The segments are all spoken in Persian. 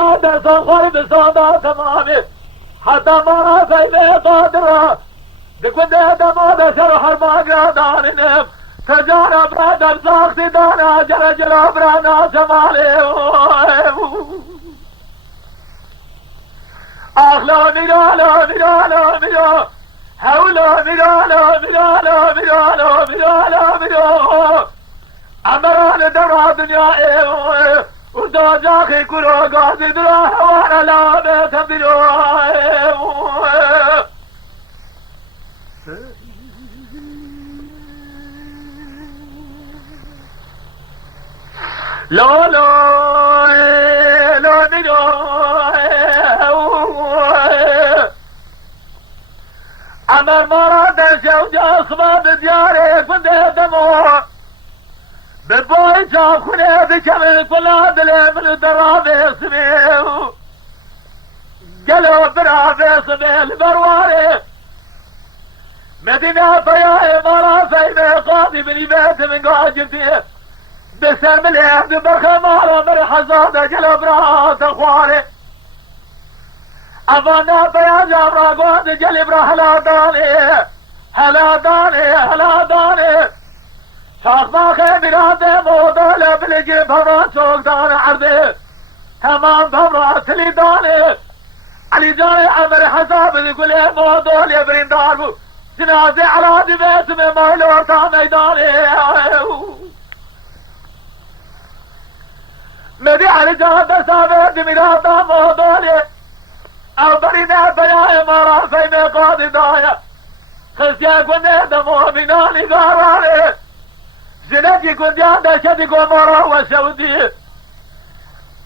مراد سخر بصدا تمامي حتى مرا سيبه قادرة بكل دمود شرح المقادان تجارة براد الزاق دانا جرجر برانا شمالي أخلا ميرالا ميرالا ميرالا حولا ميرالا ميرالا ميرالا ميرالا ميرالا أمران درا دنيا ودا جاكي كلو قاعد درا حوانا لا بيت بلو لا لا لا ميرالا أمر مراد شوجا أصباب دياري فده دموع ببوي شاخونه بكمل كلا دلي من درابي سميو قلو برابي سمي البرواري مدينة طيائي مرا سيبه قاضي بني بيت من قاجل فيه بسم اليهد برخة مالا مرحة زادة قلو برات اخواري أفانا بيا جابرا قواد قلب را هلا داني هلا داني هلا داني شاخ ما خيبرات مودولة بلقي فرمان شوق داني عرضي تمام فرات لي داني علي جاني عمر حساب يقول ايه مودولة برين داربو جنازي على دي بيت من مهلور تا ميداني مدي علي جان سابق دميراتا مودولة أبرنا بيا مرا سيمي قاضي دايا خسيا كنه دمو مناني داراني زنجي كنجان دشدي مرا وسودي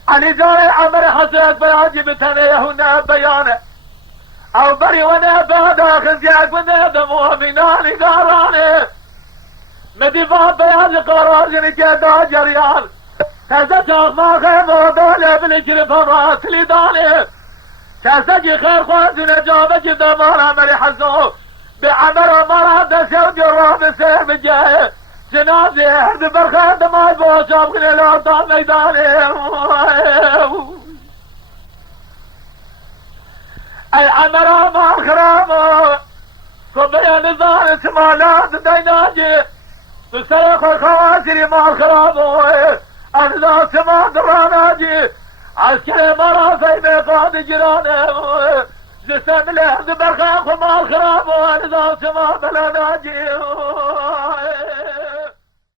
علي جاري عمر حسيك بياجي بتنيه هنا بيانه أو بري وانا بادا خسيا كنه دمو مناني داراني مدفع بياجي قرار جنجي دا جريان تزجاق ما خيمو دولي بلكر فرات لداني تسجي خير خوان نجابك دمارا مري حزو بعمر مراد شوق الرهب سير بجاه جنازي هرد برخان دماي بوشاب غني الارض ميداني العمر ما خرامو صبيا نزار سمالات ديناجي تسرق الخواسر ما خرامو أنزا سما دراناجي عسكري مرا سيبه قاضي جرانه جسم لحد برخان خمال خراب وانزا سما بلا ناجي